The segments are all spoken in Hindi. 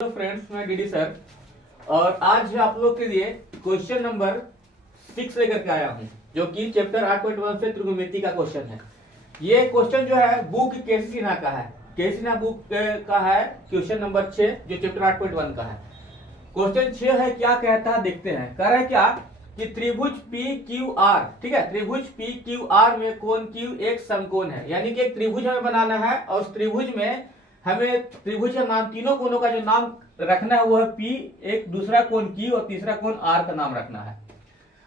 हेलो फ्रेंड्स, मैं डीडी सर और आज आप लोग के लिए क्वेश्चन नंबर 6 लेकर के आया हूं, जो कि चैप्टर 8.1 से त्रिकोणमिति का क्वेश्चन है। ये क्वेश्चन जो है बुक केसी सिन्हा का है। केसी सिन्हा बुक का है क्वेश्चन नंबर 6, जो चैप्टर 8.1 का है। क्वेश्चन 6 है, क्या कहता है देखते हैं। कह रहा है क्या कि त्रिभुज पी क्यू आर, ठीक है, त्रिभुज पी क्यू आर में कोण क्यू एक समकोण है। यानी कि एक त्रिभुज हमें बनाना है और उस त्रिभुज में हमें त्रिभुज का नाम, तीनों कोणों का जो नाम रखना है वो है पी, एक दूसरा कोण क्यू और तीसरा कोण आर का नाम रखना है।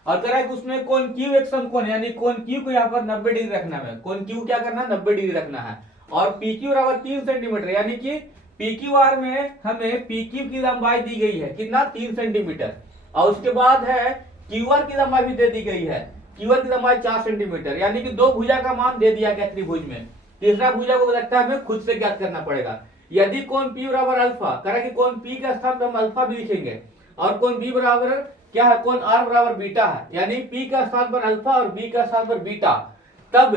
और कह रहा है कि उसमें कोण क्यू एक समकोण है, यानी कोण क्यू को यहाँ पर 90 डिग्री रखना है। कोण क्यू क्या करना है, 90 डिग्री रखना है। और पी क्यू बराबर 3 सेंटीमीटर, यानी कि पी क्यू आर में हमें पी क्यू की लंबाई दी गई है कितना, 3 सेंटीमीटर। और उसके बाद है क्यू आर की लंबाई भी दे दी गई है, क्यू आर की लंबाई 4 सेंटीमीटर। यानी कि दो भुजा का मान दे दिया गया त्रिभुज में। तीसरा भुजा को लगता है हमें खुद से ज्ञात करना पड़ेगा। यदि कोण P बराबर अल्फा, कह कि कोण P के स्थान पर हम अल्फा भी लिखेंगे, और कोण B बराबर क्या है, कोण R बराबर बीटा है। यानी P का स्थान पर अल्फा और B का स्थान पर बीटा, तब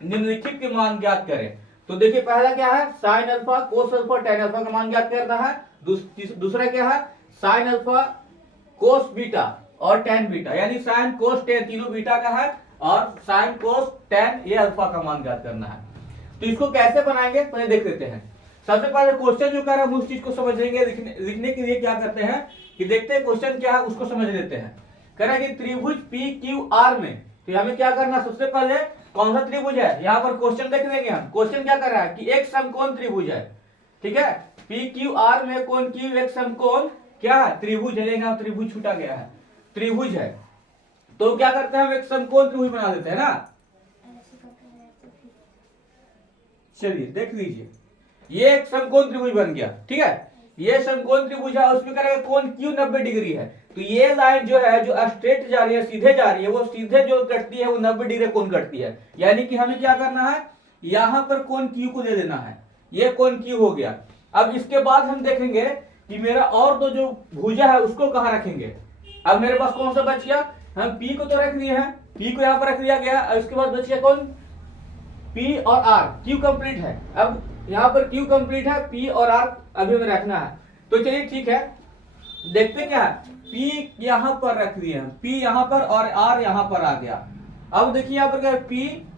निम्नलिखित के मान ज्ञात करें। तो देखिए पहला क्या है, sine alpha, cos alpha, tan alpha का मान ज्ञात करना है। दूसरा क्या है, साइन अल्फा, कोस बीटा और टेन बीटा, यानी साइन कोस टेन तीनों बीटा का है, और साइन कोस टेन ये अल्फा का मान ज्ञात करना है। तो इसको कैसे बनाएंगे पहले देख लेते हैं। सबसे पहले क्वेश्चन जो कह रहा है उस चीज को समझेंगे। लिखने के लिए क्या करते हैं कि देखते हैं क्वेश्चन क्या है, उसको समझ लेते हैं। कह रहा है कि त्रिभुज पी क्यू आर में, तो हमें क्या करना, सबसे पहले कौन सा त्रिभुज है, यहाँ पर क्वेश्चन देख लेंगे हम। क्वेश्चन क्या कर रहा है कि एक समकोण त्रिभुज है, ठीक है। पी क्यू आर में कोण क्यू एक समकोण क्या है, त्रिभुज है। यहाँ त्रिभुज छूटा गया है, त्रिभुज है। तो क्या करते हैं हम, एक समकोण त्रिभुज बना देते हैं ना। चलिए देख लीजिए, ये एक समकोण त्रिभुज बन गया, ठीक है। ये समकोण त्रिभुज है, उसमें करेगा कोण क्यू 90 डिग्री है। तो ये लाइन जो है, जो स्ट्रेट जा रही है, सीधे जा रही है, वो सीधे जो कटती है वो 90 डिग्री कोण कटती है। यानी कि हमें क्या करना है, यहां पर कोण क्यू को दे देना है। ये कोण क्यू हो गया। अब इसके बाद हम देखेंगे कि मेरा और दो जो भुजा है उसको कहां रखेंगे। अब मेरे पास कौन सा बच गया, हम पी को तो रख दिए हैं, पी को यहां पर रख दिया गया। और उसके बाद बच गया कौन, P और R, Q कंप्लीट है। अब यहाँ पर Q कंप्लीट है, P और R अभी हमें रखना है। तो चलिए ठीक है, देखते क्या है। P यहाँ पर रख दिए हैं, P यहाँ पर और R यहाँ पर आ गया। अब देखिए यहाँ पर क्या है, P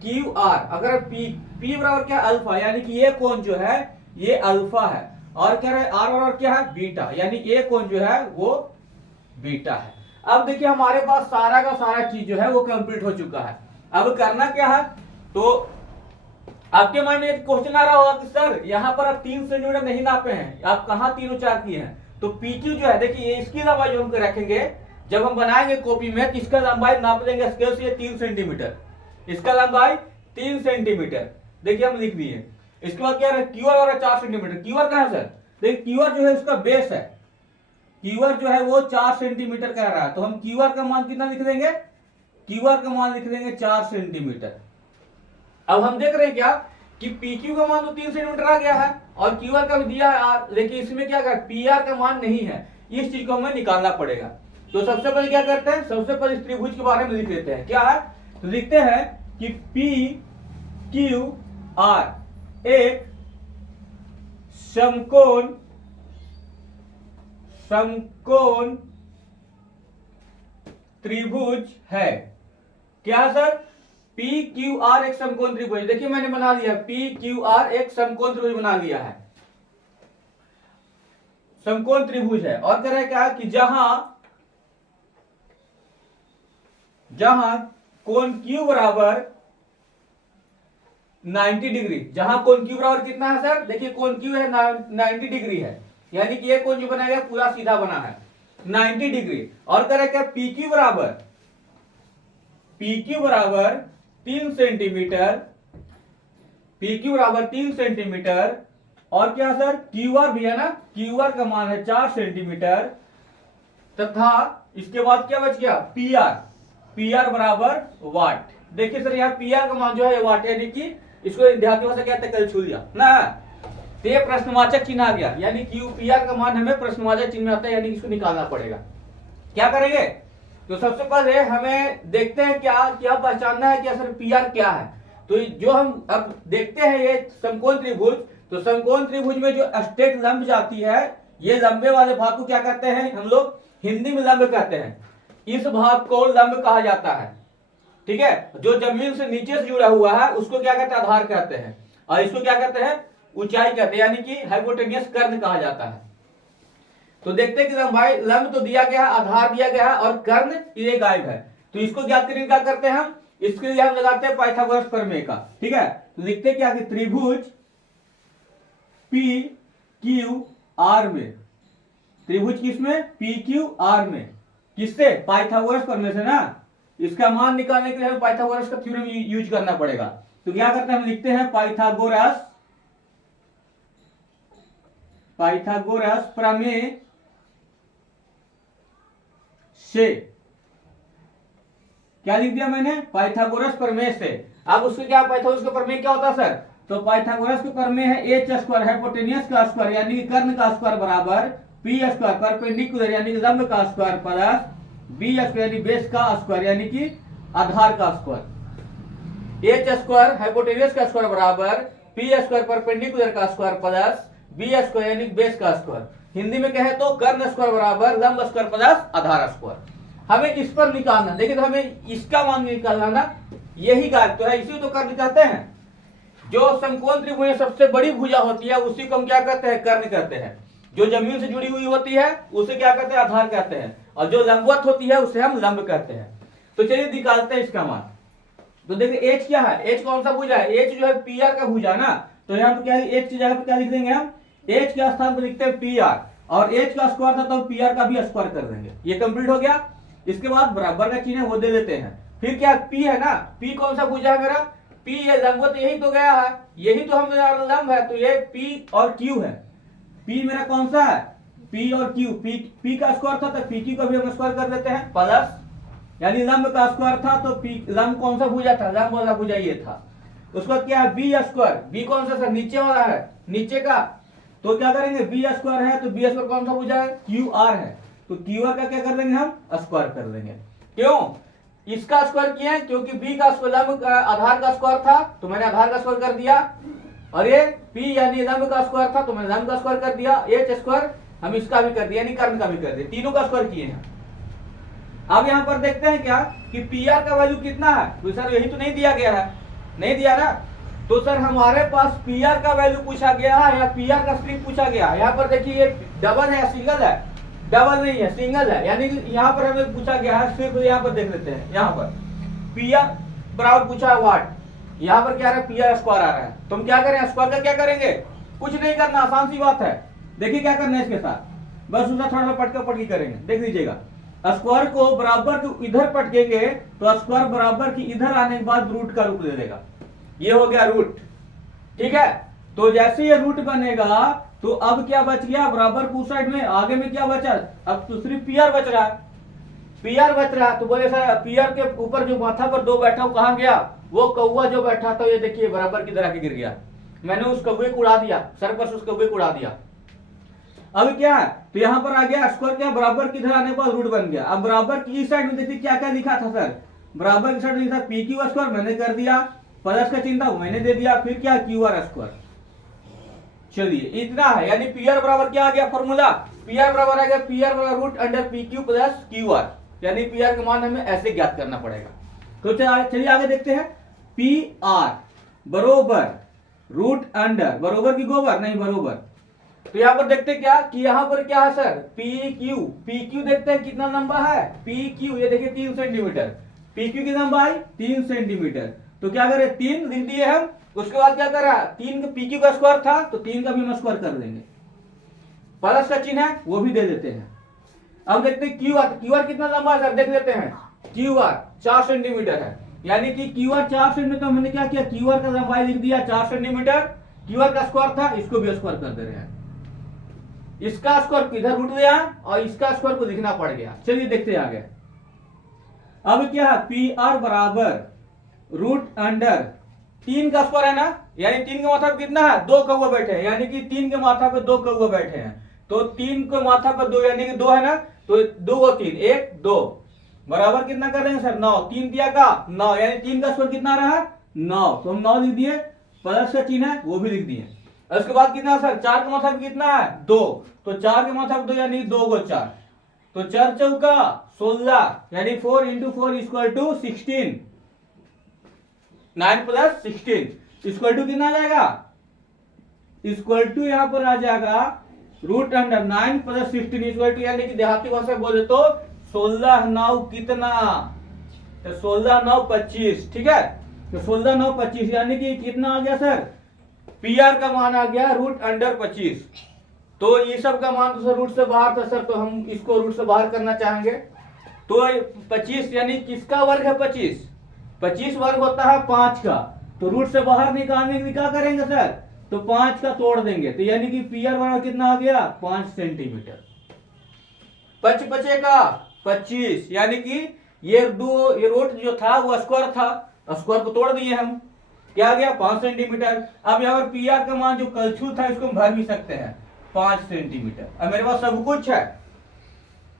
Q R। अगर P बराबर क्या, अल्फा, यानी कि ये कोण जो है ये अल्फा है, और क्या है R बराबर क्या है, बीटा, यानी ये कोण जो है वो बीटा है। अब देखिए हमारे पास सारा का सारा चीज जो है वो कंप्लीट हो चुका है। अब करना क्या है, तो आपके मन में एक क्वेश्चन आ रहा होगा कि सर यहाँ पर आप 3 सेंटीमीटर नहीं नापे हैं, आप कहाँ 3 और 4 किए हैं। तो PQ जो है, देखिए इसकी लंबाई जो हम रखेंगे जब हम बनाएंगे कॉपी में, तो इसका लंबाई नाप लेंगे स्केल से 3 सेंटीमीटर। इसका लंबाई 3 सेंटीमीटर, देखिए हम लिख दिए। इसके बाद क्या है, क्यूआर और 4 सेंटीमीटर। क्यूआर कहाँ है सर, देखिए क्यूआर जो है उसका बेस है, क्यूआर जो है वो 4 सेंटीमीटर कह रहा है। तो हम क्यूआर का मान कितना लिख देंगे, क्यूआर का मान लिख देंगे 4 सेंटीमीटर। अब हम देख रहे हैं क्या कि PQ का मान तो 3 सेंटीमीटर आ गया है, और QR का भी दिया है R, लेकिन इसमें क्या कर PR का मान नहीं है। इस चीज को हमें निकालना पड़ेगा। तो सबसे पहले क्या करते हैं, सबसे पहले इस त्रिभुज के बारे में लिख लेते हैं। क्या है, तो लिखते हैं कि PQR एक समकोण त्रिभुज है। क्या सर, PQR एक समकोण त्रिभुज। देखिए मैंने बना लिया, PQR एक समकोण त्रिभुज बना लिया है, समकोण त्रिभुज है। और कह रहा है क्या कि जहां कोण Q बराबर 90 डिग्री, जहां कोण Q बराबर कितना है सर, देखिए कोण Q है 90 डिग्री है, यानी कि ये कोण जो बनाया गया पूरा सीधा बना है 90 डिग्री। और कह रहा है क्या, PQ बराबर 3 सेंटीमीटर, PQ बराबर 3 सेंटीमीटर। और क्या सर, QR भी है ना, QR का मान है 4 सेंटीमीटर। तथा इसके बाद क्या बच गया, PR बराबर वाट। देखिए सर यहाँ PR का मान जो है वाट, यानी कि इसको देहाती भाषा क्या कल छू लिया ना, तो ये प्रश्नवाचक चिन्ह आ गया। यानी PR का मान हमें प्रश्नवाचक चिन्ह में आता है, यानी इसको निकालना पड़ेगा। क्या करेंगे, तो सबसे पहले हमें देखते हैं क्या पहचानना है कि असल PR क्या है। तो जो हम अब देखते हैं ये समकोण त्रिभुज, तो समकोण त्रिभुज में जो स्ट्रेट लंब जाती है ये लंबे वाले भाग को क्या कहते हैं हम लोग हिंदी में लंब कहते हैं। इस भाग को लंब कहा जाता है, ठीक है। जो जमीन से नीचे से जुड़ा हुआ है उसको क्या कहते हैं आधार कहते हैं, और इसको क्या कहते हैं ऊंचाई कहते हैं, यानी कि हाइपोटेनियस कर्ण कहा जाता है। तो देखते हैं कि लंबाई लंब तो दिया गया है, आधार दिया गया है और कर्ण ये गायब है। तो इसको ज्ञात करने क्या करते हैं हम, इसके लिए हम लगाते हैं पाइथागोरस प्रमेय का, ठीक है। तो लिखते क्या कि त्रिभुज पी क्यू आर में, त्रिभुज किसमें पी क्यू आर में, किससे पाइथागोरस प्रमेय से ना। इसका मान निकालने के लिए हमें पाइथागोरस का थ्योरम यूज करना पड़ेगा। तो क्या करते हैं हम लिखते हैं पाइथागोरस प्रमेय से, क्या लिख दिया मैंने पाइथागोरस प्रमेय से। अब उसके क्या पाइथागोरस का प्रमेय क्या होता है सर, तो पाइथागोरस का प्रमेय है एच स्क्वायर हाइपोटेनियस का स्क्वायर यानी कि कर्ण का स्क्वायर बराबर पी स्क्वायर परपेंडिकुलर यानी कि लंब का स्क्वायर प्लस बी स्क्वायर यानी बेस का स्क्वायर यानी कि आधार का स्क्वायर। एच स्क्वायर हाइपोटेनियस का स्क्वायर बराबर पी स्क्वायर परपेंडिकुलर का स्क्वायर प्लस बी स्क्वायर यानी बेस का स्क्वायर। हिंदी में कहे तो कर्ण स्क्वायर बराबर लंब स्क्वायर प्लस आधार स्क्वायर। हमें इस पर निकालना, देखिए तो हमें इसका मान निकालना ना, यही गायब तो है, इसी तो कर्ण कहते हैं। जो समकोण त्रिभुज में सबसे बड़ी भुजा होती है उसी को हम क्या कहते हैं कर्ण कहते हैं। जो जमीन से जुड़ी हुई होती है उसे क्या कहते हैं आधार कहते हैं, और जो लंबवत होती है उसे हम लंब कहते हैं। तो चलिए निकालते हैं इसका मान। तो देखिए एच क्या है, एच कौन सा भुजा है, एच जो है पी आर का भुजा ना। तो यहाँ पे क्या है एच की जगह पे क्या लिख देंगे हम, एच के स्थान पर लिखते हैं पी आर, और एच का स्क्वायर था तो पी आर का भी स्क्वायर कर देंगे। ये कंप्लीट हो गया। इसके बाद बराबर का चिन्ह है वो दे देते हैं। फिर क्या पी है ना, पी कौन सा भुजा है मेरा, पी ये लंबवत यही तो गया है, यही तो हम लंब है, तो ये पी और क्यू है। पी मेरा कौन सा है, पी और क्यू, पी का स्क्वायर था तो पी क्यू का भी हम स्क्वायर कर देते हैं प्लस, यानी लंब का स्क्वायर था तो पी लंब कौन सा भुजा था, लंब वाला भुजा ये था। उसका क्या है बी स्क्वायर, बी कौन सा सर नीचे वाला है, नीचे का। तो क्या करेंगे बी स्क्वायर है तो बी स्क्वायर कौन सा भुजा है क्यू आर है, तो क्यू आर का क्या कर देंगे हम स्क्वायर कर देंगे। क्यों इसका स्क्वायर किया है, क्योंकि बी का लंब का आधार का स्क्वायर था तो मैंने आधार का स्क्वायर कर दिया, और ये पी यानी लंब का स्क्वायर था तो मैंने लंब का स्क्वायर कर दिया, एच स्क्वायर हम इसका भी कर दिया यानी कर्ण का भी कर दिया, तीनों का स्क्वायर किए हैं। अब यहाँ पर देखते हैं क्या कि पी आर का वैल्यू कितना है, तो सर यही तो नहीं दिया गया है, नहीं दिया ना। तो सर हमारे पास पी आर का वैल्यू पूछा गया है या पी आर का सिर्फ पूछा गया है। यहाँ पर देखिए ये डबल है या सिंगल है, डबल नहीं है सिंगल है, यानी कि यहाँ पर हमें पूछा गया है सिर्फ, यहाँ पर देख लेते हैं, यहाँ पर पी आर बराबर पूछा है वाट, यहाँ पर क्या आ रहा है पी आर स्क्वायर आ रहा है। तो हम क्या करें स्क्वायर का क्या करेंगे, कुछ नहीं करना, आसान सी बात है। देखिए क्या करना है इसके साथ, बस उसका थोड़ा सा पटका पटकी करेंगे, देख लीजिएगा। स्क्वायर को बराबर के इधर पटकेंगे तो स्क्वायर बराबर की इधर आने के बाद रूट का रूप दे देगा, ये हो गया रूट, ठीक है। तो जैसे ये रूट बनेगा तो अब क्या बच गया बराबर को साइड में, आगे में क्या बचा, अब तो सिर्फ पी आर बच रहा है, पी आर बच रहा है। तो बोले सर पी आर के ऊपर जो माथा पर दो बैठा कहां गया, वो कौवा जो बैठा था ये देखिए बराबर की तरह के गिर गया, मैंने उस कौवे को उड़ा दिया, सर पर उस कौवे को उड़ा दिया। अब क्या है तो यहाँ पर आ गया स्क्वायर क्या बराबर की इधर आने के बाद रूट बन गया। अब बराबर की इस साइड में देखिए क्या क्या लिखा था सर, बराबर की साइड में लिखा पी क्यू स्क्वायर मैंने कर दिया, प्लस का चिन्ह था मैंने दे दिया, फिर क्या क्यू आर स्क्वायर। चलिए इतना है, यानी पी आर बराबर क्या आ गया फॉर्मूला, पी आर बराबर आ गया पी आर बराबर root under P Q plus Q R, यानी पी आर का मान हमें ऐसे ज्ञात करना पड़ेगा। तो चलिए आगे देखते हैं, पी आर बरोबर रूट अंडर, बरोबर की गोबर नहीं बरोबर। तो यहाँ पर देखते क्या कि यहाँ पर क्या है सर पी क्यू देखते हैं कितना लंबा है, पी क्यू ये देखिए 3 सेंटीमीटर, पी क्यू की लंबाई 3 सेंटीमीटर। तो क्या करें 3 लिख दिए हम, उसके बाद क्या करा 3 का पी क्यू का स्क्वायर था तो 3 का भी हम स्क्वायर कर देंगे, प्लस का चिन्ह है वो भी दे देते हैं। अब देखते हैं क्यू आर कितना लंबा है सर, देख लेते हैं। क्यू आर 4 सेंटीमीटर है, यानी कि क्यू आर 4 सेंटीमीटर, मैंने क्या किया क्यू आर का लंबाई लिख दिया 4 सेंटीमीटर, क्यू आर का स्क्वायर था इसको भी स्क्वायर कर दे रहे हैं, इसका स्क्वायर किधर रूट गया और इसका स्क्वायर को लिखना पड़ गया। चलिए देखते हैं आगे। अब क्या है पी आर बराबर रूट अंडर 3 का स्क्वायर है ना, यानी 3 के माथा पे कितना है 2 कौवे बैठे हैं, यानी कि 3 के माथा पे 2 कौवे बैठे हैं, तो 3 के माथा पे 2 यानी कि 2 है ना, तो 2 और 3 1 2 बराबर कितना कर देंगे सर 9, 3 दिया का 9, यानी 3 का स्क्वायर कितना रहा 9, तो हम 9 लिख दिए, प्लस का चिन्ह है वो भी लिख दिए। उसके बाद कितना सर 4 का माथा पे कितना है 2, तो 4 के माथा 2 यानी 2 को 4, तो 4 चौका 16 यानी 4 into 4 equal to 16, 9 plus 16 equal to कितना आ जाएगा, इक्वल टू यहां पर आ जाएगा root under 9 plus 16 equal to, यानी कि देहाती भाषा बोले तो 16 9 कितना, तो 16 9 25, ठीक है। तो 16 9 25 यानी कि कितना आ गया सर, पी आर का मान आ गया रूट अंडर 25। तो ये सब का मान तो सर रूट से बाहर था सर, तो हम इसको रूट से बाहर करना चाहेंगे। तो 25 यानी किसका वर्ग है, 25 वर्ग होता है 5 का, तो रूट से बाहर निकालने के लिए क्या करेंगे सर, तो 5 का तोड़ देंगे, तो यानी कि पी आर बराबर कितना आ गया 5 सेंटीमीटर। 5 5 का 25 यानी कि ये रूट जो था वो स्क्वायर था, स्क्वायर को तोड़ दिए हम, क्या आ गया 5 सेंटीमीटर। अब यहाँ पर पी आर का मान जो कलछुल था इसको हम भर भी सकते हैं 5 सेंटीमीटर। अब मेरे पास सब कुछ है,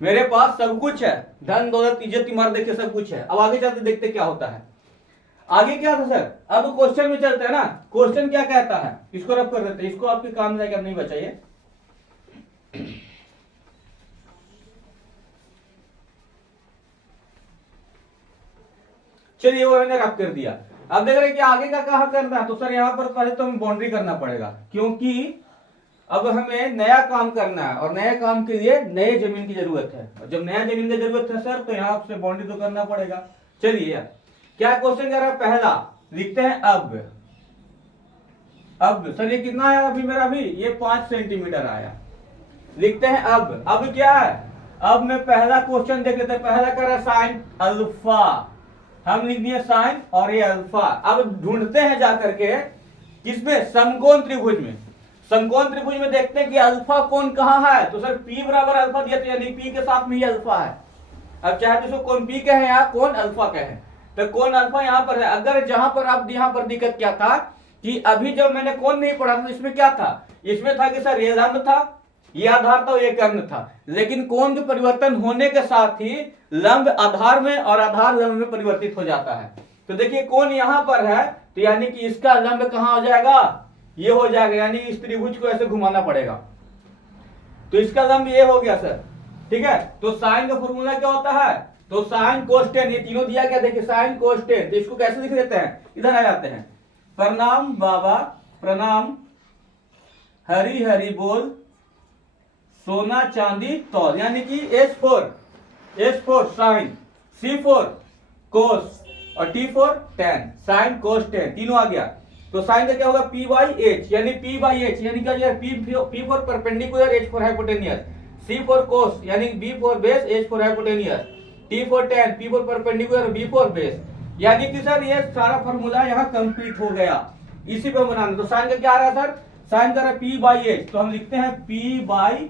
मेरे पास सब कुछ है, धन दौलत इज्जत इमारत देखिए सब कुछ है। अब आगे चलते देखते क्या होता है। आगे क्या था सर, अब क्वेश्चन में चलते हैं ना, क्वेश्चन क्या कहता है, इसको रब कर देते हैं, इसको आपके काम में नहीं बचाइए। चलिए वो मैंने रब कर दिया। अब देख रहे हैं कि आगे का कहा करना है, तो सर यहां पर पहले तो हमें बाउंड्री करना पड़ेगा, क्योंकि अब हमें नया काम करना है और नए काम के लिए नए जमीन की जरूरत है, और जब नया जमीन की जरूरत है सर तो यहाँ से बाउंड्री तो करना पड़ेगा। चलिए यार क्या क्वेश्चन कर रहा है, पहला लिखते हैं अब सर ये कितना आया अभी मेरा, अभी ये 5 सेंटीमीटर आया, लिखते हैं अब क्या है, अब मैं पहला क्वेश्चन देख लेते हैं। पहला कर रहा है साइन अल्फा, हम लिख दिए साइन और ये अल्फा। अब ढूंढते हैं जाकर के किसमें, समकोण त्रिभुज में। समकोण त्रिभुज में देखते हैं कि अल्फा कोण कहां है, तो सर P बराबर अल्फा दिया, तो यानी P के साथ में ही अल्फा है। अब चाहे तो इसको कोण P कहें या कोण अल्फा कहें, तो कोण अल्फा यहां पर है। अगर जहां पर अब यहां पर दिक्कत क्या था कि अभी जब मैंने कोण नहीं पढ़ा था, इसमें क्या था, इसमें था कि सर ये लंब था, ये आधार था, ये कर्ण था, लेकिन कोण के परिवर्तन होने के साथ ही लंब आधार में और आधार लंब में परिवर्तित हो जाता है। तो देखिए कोण यहां पर है, तो यानी कि इसका लंब कहां हो जाएगा, ये हो जाएगा, यानी इस त्रिभुज को ऐसे घुमाना पड़ेगा, तो इसका लंब ये हो गया सर, ठीक है। तो साइन का फॉर्मूला क्या होता है, तो साइन कोस टेन, ये तीनों दिया क्या, देखिए साइन कोस टेन, तो इसको कैसे लिख देते हैं, इधर आ जाते हैं, प्रणाम बाबा प्रणाम, हरी हरी बोल, सोना चांदी तौल, यानी कि S4 साइन, C4 कोस और T4 ten, sine cos ten तीनों आ गया। तो साइन का क्या होगा P बाई H, यानी P बाई H यानी क्या, P for perpendicular, H for hypotenuse, C for cos यानी B for base, H for hypotenuse, T for tan, P for perpendicular, B for base, यानी कि सर ये सारा फॉर्मूला यहाँ कंप्लीट हो गया, इसी पे बनाना। तो साइन का क्या आ रहा है सर, साइन का रहा है P बाई H, तो हम लिखते हैं P बाई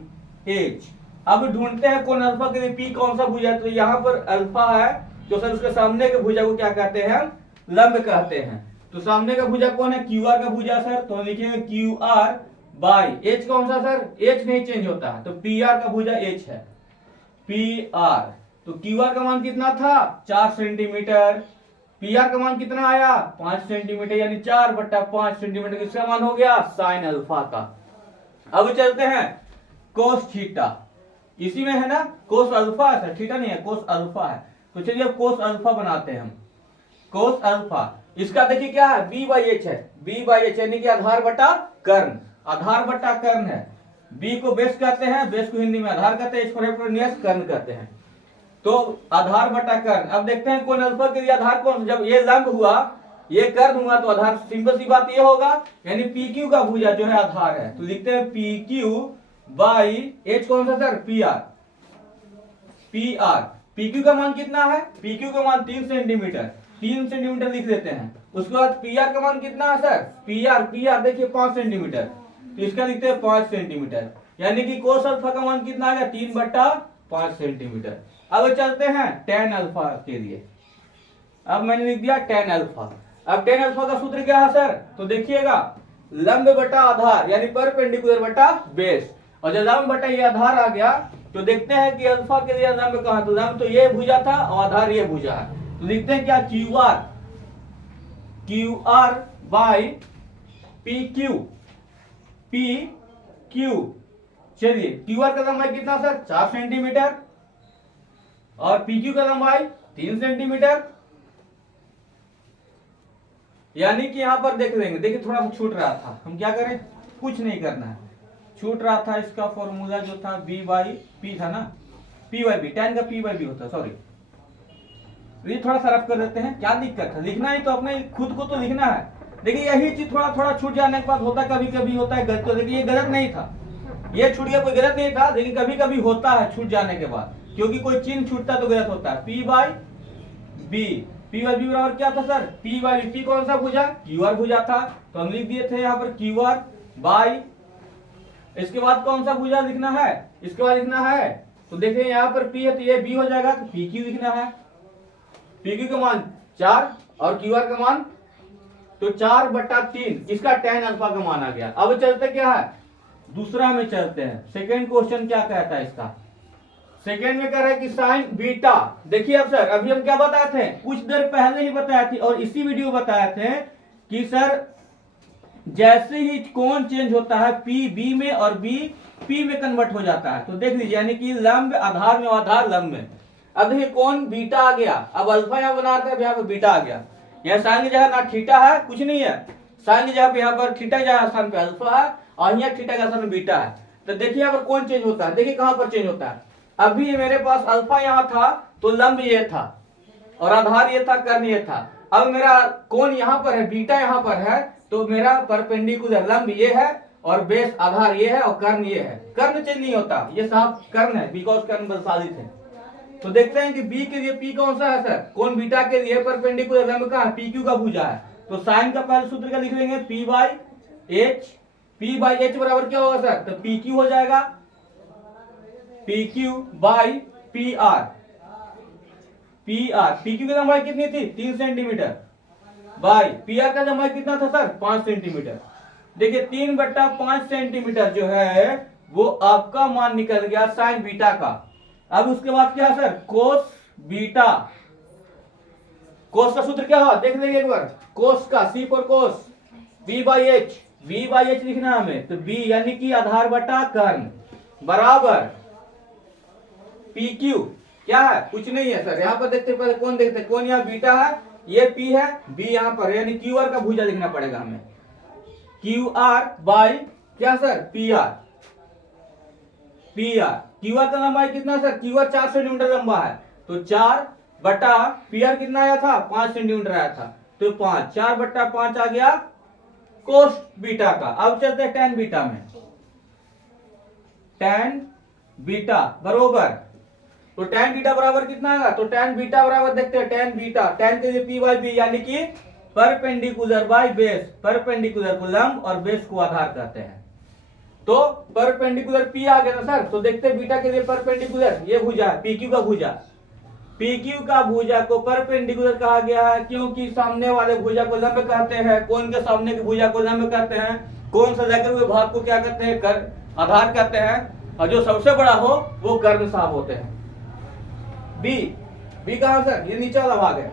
H। अब ढूंढते हैं कोण अल्फा के लिए P कौन सा भुजा, तो यहाँ पर अल्फा है, तो सर उसके सामने के भुजा को क्या कहते हैं, लंब कहते हैं। तो सामने का भुजा कौन है, QR का भुजा सर, तो लिखेंगे QR बाई H कौन सा सर, H नहीं चेंज होता है, तो PR का भुजा H है, PR। तो QR का मान कितना था 4 सेंटीमीटर, PR का मान कितना आया 5 सेंटीमीटर, यानी 4/5 सेंटीमीटर किसका मान हो गया, साइन अल्फा का। अब चलते हैं कोस थीटा, इसी में है ना, कोस अल्फा है सर, थीटा नहीं है, कोस अल्फा है। तो चलिए अब कोस अल्फा बनाते हैं हम, कोस अल्फा, इसका देखिए क्या है B बाई H है, B बाई H यानी कि आधार बटा कर्ण, आधार बटा कर्ण है, B को बेस कहते हैं, बेस को हिंदी में आधार कहते हैं, H फॉर हाइपोटेनियस कर्ण कहते हैं, तो आधार बटा कर्ण। अब देखते हैं कोण अल्फा के लिए आधार कौन, जब ये लंब हुआ ये कर्ण हुआ तो आधार, सिंपल सी बात ये होगा, यानी PQ का भुजा जो है आधार है, तो लिखते हैं PQ बाई H कौन सा सर, PR। PQ का मान कितना है, PQ का मान 3 सेंटीमीटर, 3 सेंटीमीटर लिख देते हैं। उसके बाद PR का मान कितना है सर, PR देखिए 5 सेंटीमीटर, तो इसका लिखते हैं 5 सेंटीमीटर, यानी कि कोस अल्फा का मान कितना आ गया 3/5 सेंटीमीटर। अब चलते हैं टेन अल्फा के लिए, अब मैंने लिख दिया टेन अल्फा। अब टेन अल्फा का सूत्र क्या है सर, तो देखिएगा लंब बटा आधार यानी परपेंडिकुलर बटा बेस, और जब लंब बटा ये आधार आ गया तो देखते हैं कि अल्फा के लिए लंब कहां, तो लंब तो ये भुजा था और आधार ये भुजा है, तो लिखते हैं क्या QR बाई PQ चलिए क्यू आर का लंबाई कितना सर 4 सेंटीमीटर और पी क्यू का लंबाई 3 सेंटीमीटर। यानी कि यहां पर देख लेंगे, देखिए थोड़ा सा छूट रहा था, हम क्या करें, कुछ नहीं करना है, छूट रहा था इसका फॉर्मूला जो था बी बाई पी था ना, पी बाई बी, tan का पी बाई बी होता, सॉरी ये थोड़ा सा रफ कर देते हैं, क्या दिक्कत है, लिखना ही तो अपने खुद को तो लिखना है। देखिए यही चीज थोड़ा थोड़ा छूट जाने के बाद होता है, कभी कभी होता है गलत, तो देखिए ये गलत नहीं था, ये छूट गया, कोई गलत नहीं था, लेकिन कभी कभी होता है छूट जाने के बाद, क्योंकि कोई चिन्ह छूटता तो गलत होता है। P by B, P by B बराबर क्या था sir, P by B, P कौन सा भुजा, क्यू आर भुजा था, तो हम लिख दिए थे यहाँ पर क्यू आर बाई, इसके बाद कौन सा भुजा लिखना है, इसके बाद लिखना है, तो देखिए यहाँ पर पी है तो ये बी हो जाएगा, तो पी क्यू लिखना है, पी क्यू का मान 4 और क्यू आर का मान तो 4/3, इसका tan अल्फा का मान आ गया। अब चलते क्या है, दूसरा में चलते हैं, सेकेंड क्वेश्चन क्या कहता है इसका, सेकेंड में कह रहा है कि साइन बीटा। देखिए अब सर, अभी हम क्या बताए थे, कुछ देर पहले ही बताए थे और इसी वीडियो बताए थे कि सर जैसे ही कोण चेंज होता है पी बी में और बी पी में कन्वर्ट हो जाता है, तो देख लीजिए, यानी कि लंब आधार में, आधार लंब में। अब देखिए कोण बीटा आ गया, अब अल्फा यहाँ बनाते हैं, यहाँ पर बीटा आ गया, यहाँ साइन की जगह ना थीटा है, कुछ नहीं है, साइन की जगह पे यहाँ पर थीटा की जगह स्थान पे अल्फा है और यहाँ थीटा का स्थान पे बीटा है। तो देखिए यहाँ पर कौन चेंज होता है, देखिए कहां पर चेंज होता है, अभी मेरे पास अल्फा यहाँ था तो लंब ये था और आधार ये था, कर्ण ये था, अब मेरा कोण यहाँ पर है, बीटा यहाँ पर है, तो मेरा परपेंडिकुलर लंब ये है और बेस आधार ये है और कर्ण ये है, कर्ण चेंज नहीं होता, ये साहब कर्ण है, बिकॉज कर्ण बलशालित है। तो देखते हैं कि बी के लिए पी कौन सा है सर, कोण बीटा के लिए परपेंडिकुलर लंब का पी क्यू का भुजा है, तो साइन का पहले सूत्र का लिख लेंगे P by H, P by H बराबर क्या होगा सर, तो पी क्यू हो जाएगा, P Q by P R, P R, P Q की लंबाई कितनी थी 3 सेंटीमीटर बाई पी आर का लंबाई कितना था सर 5 सेंटीमीटर। देखिए 3/5 सेंटीमीटर जो है वो आपका मान निकल गया साइन बीटा का। अब उसके बाद क्या है सर, कोस बीटा, कोस का सूत्र क्या हुआ देख लेंगे एक बार, कोस का C for cos, B by H, B by H लिखना है हमें, तो बी यानी कि आधार बटा कर्ण बराबर पी क्यू, क्या है कुछ नहीं है सर, यहाँ पर देखते पहले कौन देखते, कौन यहाँ बीटा है, ये पी है, बी यहाँ पर, यानी क्यू आर का भुजा लिखना पड़ेगा हमें, क्यू आर बाई क्या sir P R, P R, Q R का लंबाई कितना सर, क्यू आर 4 सेंटीमीटर लंबा है, तो 4 बटा पी आर कितना आया था 5 सेंटीमीटर आया था, तो 5, 4/5 आ गया कोस बीटा का। अब चलते हैं tan बीटा में, tan बीटा बरोबर, तो tan बीटा बराबर कितना आएगा, तो tan बीटा बराबर देखते हैं, tan बीटा, tan के लिए p बाई बी, यानी कि परपेंडिकुलर बाई बेस, परपेंडिकुलर को लंब और बेस को आधार कहते हैं, तो परपेंडिकुलर p आ गया ना सर, तो देखते हैं बीटा के लिए परपेंडिकुलर ये भुजा है pq का भुजा, pq का भुजा को परपेंडिकुलर कहा गया है क्योंकि सामने वाले भुजा को लंब कहते हैं, कोण के सामने की भुजा को लंब कहते हैं, कोण से लेकर हुए भाग को क्या कहते हैं, कर्ण आधार कहते हैं, और जो सबसे बड़ा हो वो कर्ण साहब होते हैं। बी, बी कहां सर, ये नीचे वाला भाग है,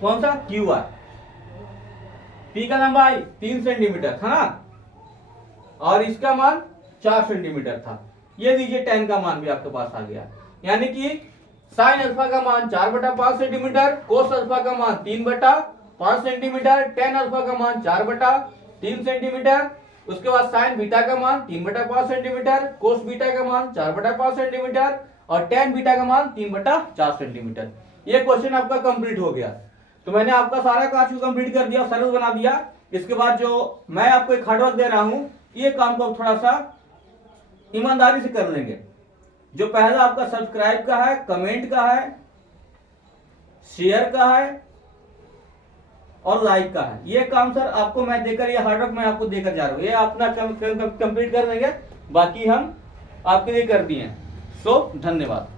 कौन सा क्यू आर, पी का लंबाई 3 सेंटीमीटर था ना और इसका मान 4 सेंटीमीटर था, ये लीजिए tan का मान भी आपके पास आ गया, यानी कि साइन अल्फा का मान 4/5 सेंटीमीटर, कोस अल्फा का मान 3/5 सेंटीमीटर, tan अल्फा का मान 4/3 सेंटीमीटर, उसके बाद साइन बीटा का मान 3/5 सेंटीमीटर, कोस बीटा का मान 4/5 सेंटीमीटर और tan बीटा का मान 3/4 सेंटीमीटर। ये क्वेश्चन आपका कंप्लीट हो गया। तो मैंने आपका सारा क्लास को कंप्लीट कर दिया, सरल बना दिया। इसके बाद जो मैं आपको एक हार्डवर्क दे रहा हूं, ये काम को थोड़ा सा ईमानदारी से कर लेंगे। जो पहला आपका सब्सक्राइब का है, कमेंट का है, शेयर का है और लाइक का है, ये काम सर आपको मैं देकर, ये हार्डवर्क मैं आपको देकर जा रहा हूं, ये अपना कंप्लीट कर लेंगे, बाकी हम आपके लिए कर दिए। सो धन्यवाद।